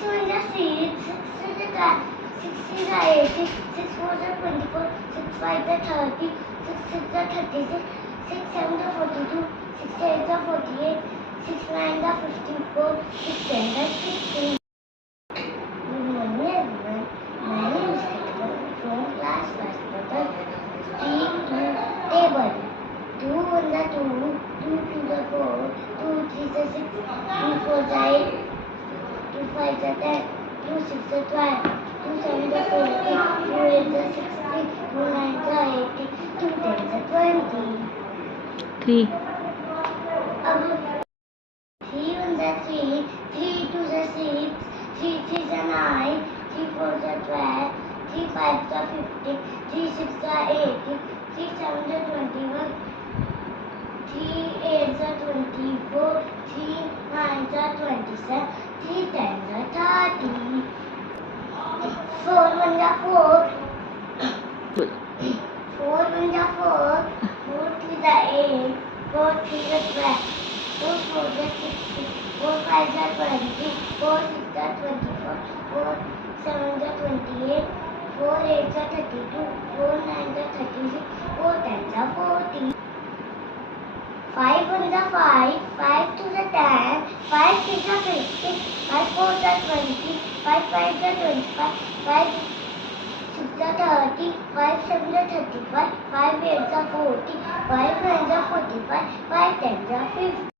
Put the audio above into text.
1 is 6, 6 is 80, 6 4 is 24, 6 5 is 30, 6 6 is 36, 6 7 is 42, 6 8 is 48, 6 9 is 54, 6 10 is 16. Good morning everyone. My name is Kritika from class 1st level. Speak to table. 2 1 is 2, 2 2 is 4, 2 3 is 6, 2 4 is 8, 2 5 is 10, 2 6 is 12, 2 7 is 40, 2 8 is 60, 2 9 is 80, 2 10 is 20. 3. अब 3 1 is 3, 3 2 is 6, 3 3 is 9, 3 4 is 12, 3 5 is 15, 3 6 is 18, 3 7 is 21, 3 8 is 24, 3 9 is 27, 3 10 is 30. 4 1 is 4, 4 1 is 4, 4 3 is 8, 4 3 is 12, 4 4 is 16, 4 5 is 20, 4 6 is 24, 4 7 is 28, 4 8 is 32, 4 9 is 36, 4 10 is 40. 5 1 is 5, 5 2 is 10, 5 3 is 15, 5 4 is 20, 5 5 is 25, 5 6 is 30, 5 7 is 35, 5 8 is 40, 5 9 is 45, 5 10 is 50.